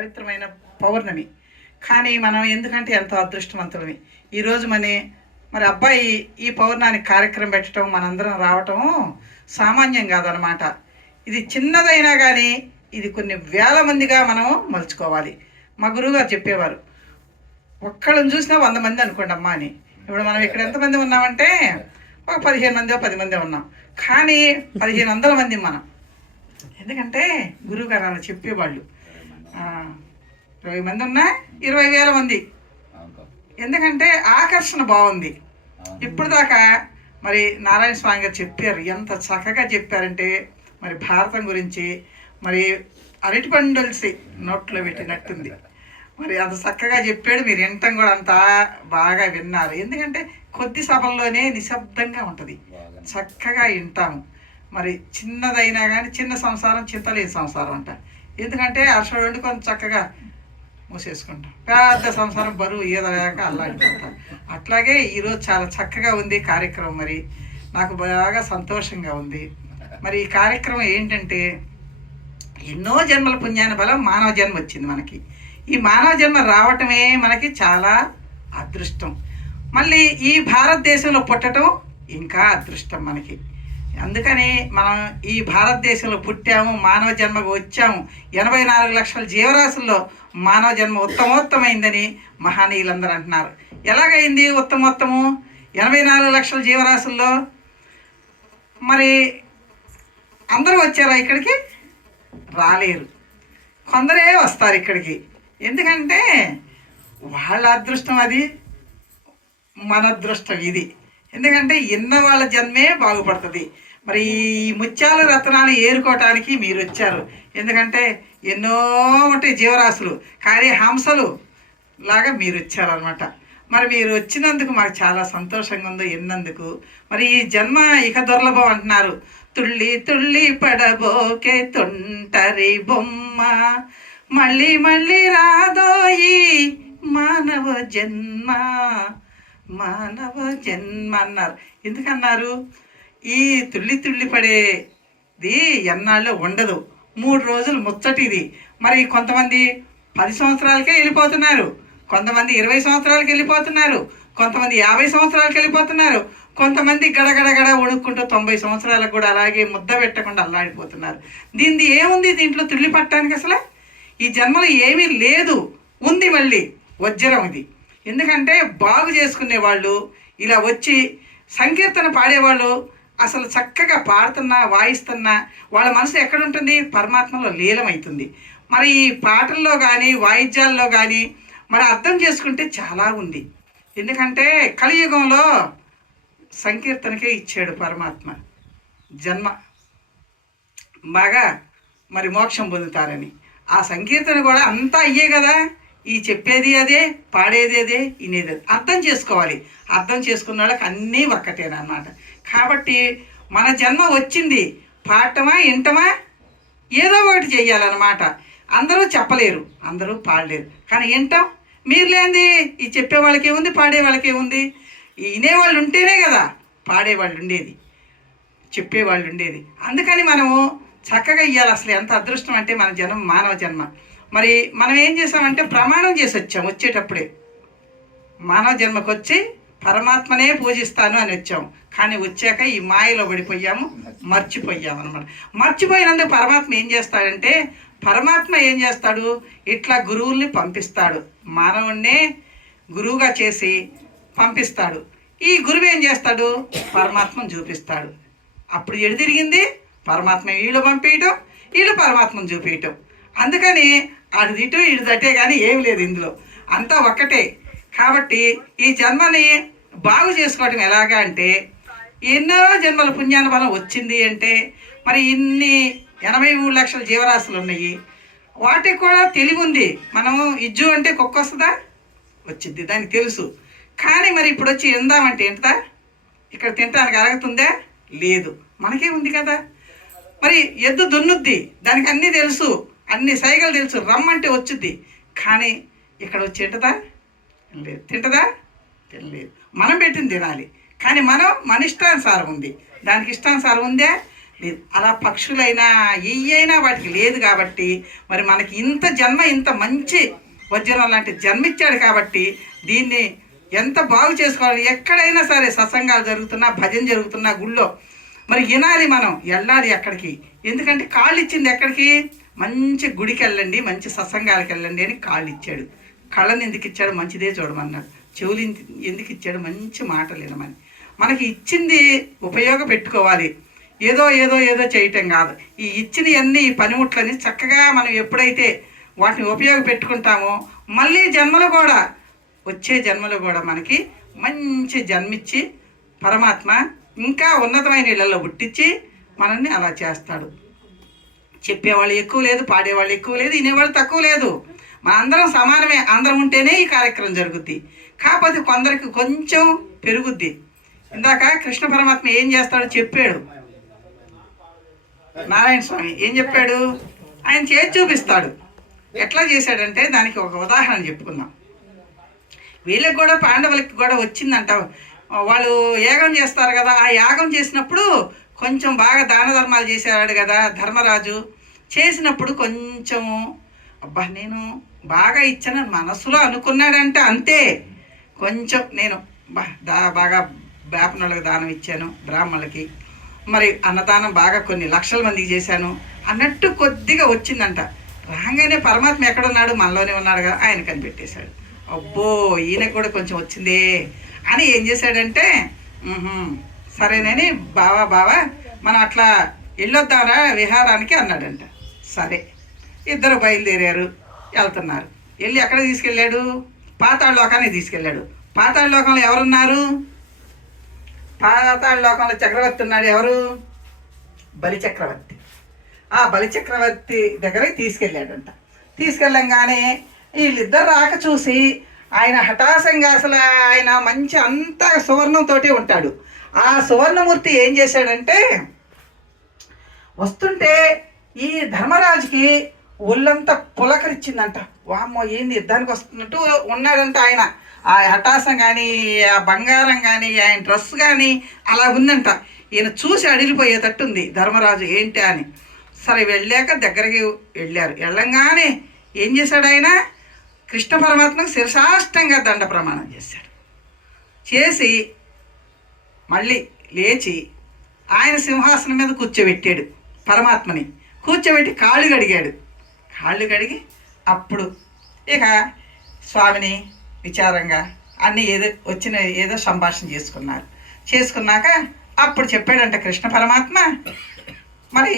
పవిత్రమైన పౌర్ణమి. కానీ మనం ఎందుకంటే ఎంతో అదృష్టవంతులమి. ఈరోజు మరి అబ్బాయి ఈ పౌర్ణానికి కార్యక్రమం పెట్టడం, మనందరం రావటం సామాన్యం కాదనమాట. ఇది చిన్నదైనా కానీ ఇది కొన్ని వేల మందిగా మనం మలుచుకోవాలి. మా గురువుగారు చెప్పేవారు, ఒక్కళ్ళని చూసినా 100 మంది అనుకోండి అమ్మా అని. ఇప్పుడు మనం ఇక్కడ ఎంతమంది ఉన్నామంటే ఒక 15 మందో 10 మందే ఉన్నాం, కానీ 1500 మంది మనం. ఎందుకంటే గురువుగారు అలా చెప్పేవాళ్ళు. 20 మంది ఉన్నా 20,000 మంది. ఎందుకంటే ఆకర్షణ బాగుంది. ఇప్పుడు దాకా మరి నారాయణ స్వామి గారు చెప్పారు, ఎంత చక్కగా చెప్పారంటే మరి భారతం గురించి మరి అరటిపండుల్సి నోట్లో పెట్టినట్టుంది. మరి అంత చక్కగా చెప్పాడు. మీరు వినటం కూడా అంత బాగా విన్నారు. ఎందుకంటే కొద్ది సభల్లోనే నిశ్శబ్దంగా ఉంటుంది, చక్కగా వింటాము. మరి చిన్నదైనా కానీ చిన్న సంసారం చింతలేని సంసారం అంట. ఎందుకంటే అర్షడు వండుకొని చక్కగా మూసేసుకుంటాం, పెద్ద సంసారం బరువు ఈదలేక అల్లాడిపోతాం. అట్లాగే ఈరోజు చాలా చక్కగా ఉంది కార్యక్రమం. మరి నాకు బాగా సంతోషంగా ఉంది. మరి ఈ కార్యక్రమం ఏంటంటే, ఎన్నో జన్మల పుణ్యాన బలం మానవ జన్మ వచ్చింది మనకి. ఈ మానవ జన్మ రావటమే మనకి చాలా అదృష్టం. మళ్ళీ ఈ భారతదేశంలో పుట్టడం ఇంకా అదృష్టం మనకి. అందుకని మనం ఈ భారతదేశంలో పుట్టాము, మానవ జన్మకు వచ్చాము. 84 లక్షల జీవరాశుల్లో మానవ జన్మ ఉత్తమోత్తమైందని మహనీయులందరూ అంటున్నారు. ఎలాగైంది ఉత్తమోత్తము? 84 లక్షల జీవరాశుల్లో మరి అందరూ వచ్చారా ఇక్కడికి? రాలేరు, కొందరే వస్తారు ఇక్కడికి. ఎందుకంటే వాళ్ళ అదృష్టం అది, మన అదృష్టం ఇది. ఎందుకంటే ఇన్న వాళ్ళ జన్మే బాగుపడుతుంది. మరి ఈ ముత్యాల రత్నాలు ఏరుకోవటానికి మీరు వచ్చారు. ఎందుకంటే ఎన్నో ఉంటాయి జీవరాశులు, కానీ హంసలు లాగా మీరు వచ్చారనమాట. మరి మీరు వచ్చినందుకు మాకు చాలా సంతోషంగా ఉందో ఎన్నందుకు. మరి ఈ జన్మ ఇక దుర్లభం అంటున్నారు. తుళ్ళి తుళ్ళి పడబోకే తొంటరి బొమ్మ, మళ్ళీ మళ్ళీ రాదోయి మానవ జన్మ, మానవ జన్మ అన్నారు. ఎందుకన్నారు? ఈ తుళ్ళి తుళ్ళి పడేది ఎన్నాళ్ళు ఉండదు, 3 రోజులు ముచ్చటిది. మరి కొంతమంది 10 సంవత్సరాలకే వెళ్ళిపోతున్నారు, కొంతమంది 20 సంవత్సరాలకి వెళ్ళిపోతున్నారు, కొంతమంది 50 సంవత్సరాలకి వెళ్ళిపోతున్నారు, కొంతమంది గడగడగడ ఉడుక్కుంటూ 90 సంవత్సరాలకు కూడా అలాగే ముద్ద పెట్టకుండా అల్లాడిపోతున్నారు. దీనిది ఏముంది దీంట్లో తుళ్ళి పట్టడానికి? అసలు ఈ జన్మలో ఏమీ లేదు, ఉంది మళ్ళీ వజ్రం ఇది. ఎందుకంటే బాగు చేసుకునే వాళ్ళు, ఇలా వచ్చి సంకీర్తన పాడేవాళ్ళు అసలు చక్కగా పాడుతున్నా వాయిస్తున్నా వాళ్ళ మనసు ఎక్కడుంటుంది? పరమాత్మలో లీలమవుతుంది. మరి ఈ పాటల్లో కానీ వాయిద్యాల్లో కానీ మరి అర్థం చేసుకుంటే చాలా ఉంది. ఎందుకంటే కలియుగంలో సంకీర్తనకే ఇచ్చాడు పరమాత్మ జన్మ, బాగా మరి మోక్షం పొందుతారని. ఆ సంకీర్తన కూడా అంతా అయ్యే కదా, ఈ చెప్పేది అదే, పాడేది అదే, వినేది అదే. అర్థం చేసుకోవాలి. అర్థం చేసుకున్న వాళ్ళకి అన్నీ ఒక్కటేనమాట. కాబట్టి మన జన్మ వచ్చింది, పాడటమా వింటమా ఏదో ఒకటి చెయ్యాలన్నమాట. అందరూ చెప్పలేరు, అందరూ పాడలేరు, కానీ వింటాం. మీరు లేనిది ఈ చెప్పే వాళ్ళకి ఏముంది, పాడే వాళ్ళకి ఏముంది? వినేవాళ్ళు ఉంటేనే కదా పాడేవాళ్ళు ఉండేది, చెప్పేవాళ్ళు ఉండేది. అందుకని మనము చక్కగా ఇవ్వాలి. అసలు ఎంత అదృష్టం అంటే మన జన్మ, మానవ జన్మ. మరి మనం ఏం చేసామంటే ప్రమాణం చేసి వచ్చాం. వచ్చేటప్పుడే మానవ జన్మకు వచ్చి పరమాత్మనే పూజిస్తాను అని వచ్చాం. కానీ వచ్చాక ఈ మాయలో పడిపోయాము, మర్చిపోయాము అనమాట. మర్చిపోయినందుకు పరమాత్మ ఏం చేస్తాడంటే, పరమాత్మ ఏం చేస్తాడు, ఇట్లా గురువుల్ని పంపిస్తాడు. మానవుణ్ణే గురువుగా చేసి పంపిస్తాడు. ఈ గురువు ఏం చేస్తాడు, పరమాత్మను చూపిస్తాడు. అప్పుడు ఎడు తిరిగింది పరమాత్మ, వీళ్ళు పంపించటం, వీళ్ళు పరమాత్మను చూపించటం. అందుకని అటు ఇటు ఇటు దట్టే కానీ ఏమి లేదు, ఇందులో అంతా ఒక్కటే. కాబట్టి ఈ జన్మని బాగు చేసుకోవటం ఎలాగా అంటే, ఎన్నో జన్మల పుణ్యాన బలం వచ్చింది అంటే, మరి ఇన్ని 83 లక్షల జీవరాశులు ఉన్నాయి, వాటికి కూడా తెలివి ఉంది. మనము ఇజ్జు అంటే కుక్క వస్తుందా? వచ్చింది, దానికి తెలుసు. కానీ మరి ఇప్పుడు వచ్చి ఎందామంటే ఏంటా, ఇక్కడ తినడానికి అరగతుందా? లేదు, మనకే ఉంది కదా. మరి ఎద్దు దున్నుద్ది, దానికి అన్నీ తెలుసు, అన్ని సైగలు తెలుసు, రమ్మంటే వచ్చుద్ది. కానీ ఇక్కడ వచ్చి తింటదా? లేదు. తింటదా? తినలేదు. మనం పెట్టింది తినాలి. కానీ మన ఇష్టానుసారం ఉంది, దానికి ఇష్టానుసారం ఉందే లేదు. అలా పక్షులైనా అయినా వాటికి లేదు కాబట్టి మరి మనకి ఇంత జన్మ ఇంత మంచి వజ్రం లాంటి జన్మిచ్చాడు కాబట్టి దీన్ని ఎంత బాగు చేసుకోవాలి. ఎక్కడైనా సరే సత్సంగాలు జరుగుతున్నా భజన జరుగుతున్నా గుళ్ళో మరి వినాలి, మనం వెళ్ళాలి అక్కడికి. ఎందుకంటే కాళ్ళు ఇచ్చింది ఎక్కడికి? మంచి గుడికి వెళ్ళండి, మంచి సత్సంగాలకు వెళ్ళండి అని కాళ్ళు ఇచ్చాడు. కళ్ళని ఎందుకు ఇచ్చాడు? మంచిదే చూడమన్నాడు. చెవులు ఎందుకు ఇచ్చాడు? మంచి మాటలు వినమని. మనకి ఇచ్చింది ఉపయోగపెట్టుకోవాలి, ఏదో ఏదో ఏదో చేయటం కాదు. ఈ ఇచ్చినవన్నీ ఈ పనిముట్లని చక్కగా మనం ఎప్పుడైతే వాటిని ఉపయోగపెట్టుకుంటామో మళ్ళీ జన్మలు కూడా వచ్చే జన్మలు కూడా మనకి మంచి జన్మిచ్చి పరమాత్మ ఇంకా ఉన్నతమైన ఇళ్లలో పుట్టించి మనల్ని అలా చేస్తాడు. చెప్పేవాళ్ళు ఎక్కువ లేదు, పాడేవాళ్ళు ఎక్కువ లేదు, వినేవాళ్ళు తక్కువ లేదు. మనందరం సమానమే. అందరం ఉంటేనే ఈ కార్యక్రమం జరుగుద్ది. కాకపోతే కొందరికి కొంచెం పెరుగుద్ది. ఇందాక కృష్ణ పరమాత్మ ఏం చేస్తాడో చెప్పాడు. నారాయణ స్వామి ఏం చెప్పాడు? ఆయన చేసి చూపిస్తాడు. ఎట్లా చేశాడంటే దానికి ఒక ఉదాహరణ చెప్పుకుందాం. వీళ్ళకి కూడా పాండవులకి కూడా వచ్చిందంట. వాళ్ళు యాగం చేస్తారు కదా, ఆ యాగం చేసినప్పుడు కొంచెం బాగా దాన ధర్మాలు చేసేవాడు కదా ధర్మరాజు. చేసినప్పుడు కొంచెం అబ్బా నేను బాగా ఇచ్చానని మనసులో అనుకున్నాడంట. అంతే, కొంచెం నేను బాగా వేపనోళ్ళకి దానం ఇచ్చాను, బ్రాహ్మణులకి మరి అన్నదానం బాగా కొన్ని లక్షల మందికి చేశాను అన్నట్టు కొద్దిగా వచ్చిందంట. రాగానే పరమాత్మ ఎక్కడున్నాడు? మనలోనే ఉన్నాడు కదా, ఆయన కనిపెట్టేశాడు. అబ్బో ఈయనకు కూడా కొంచెం వచ్చిందే అని ఏం చేశాడంటే సరేనని బావా మనం అట్లా వెళ్ళొద్దారా విహారానికి అన్నాడంట. సరే ఇద్దరు బయలుదేరారు, వెళ్తున్నారు. వెళ్ళి ఎక్కడ తీసుకెళ్ళాడు? పాతాళ లోకానికి తీసుకెళ్ళాడు. పాతాళ లోకంలో ఎవరున్నారు? పాతాళ లోకంలో చక్రవర్తి ఉన్నాడు. ఎవరు? బలిచక్రవర్తి. ఆ బలిచక్రవర్తి దగ్గరికి తీసుకెళ్ళాడంట. తీసుకెళ్ళంగానే వీళ్ళిద్దరు రాక చూసి ఆయన హఠాసంగా అసలు ఆయన మంచి అంతా సువర్ణంతో ఉంటాడు. ఆ సువర్ణమూర్తి ఏం చేశాడంటే వస్తుంటే ఈ ధర్మరాజుకి ఒళ్ళంతా పులకరిచ్చిందంట. వామ్మో ఏంది యుద్ధానికి వస్తున్నట్టు ఉన్నాడంట ఆయన. ఆ హఠాసం కానీ ఆ బంగారం కానీ ఆయన డ్రెస్ కానీ అలా ఉందంట. ఈయన చూసి అడిలిపోయేటట్టుంది ధర్మరాజు ఏంటి అని. సరే వెళ్ళాక దగ్గరికి వెళ్ళారు. వెళ్ళంగానే ఏం చేశాడు ఆయన? కృష్ణ పరమాత్మకు శిరసాష్టంగా దండ ప్రమాణం చేశాడు. చేసి మళ్ళీ లేచి ఆయన సింహాసనం మీద కూర్చోబెట్టాడు పరమాత్మని. కూర్చోబెట్టి కాళ్ళు కడిగాడు. కాళ్ళు కడిగి అప్పుడు ఇక స్వామిని విచారంగా అన్నీ ఏదో సంభాషణ చేసుకున్నారు. చేసుకున్నాక అప్పుడు చెప్పాడంట కృష్ణ పరమాత్మ, మరి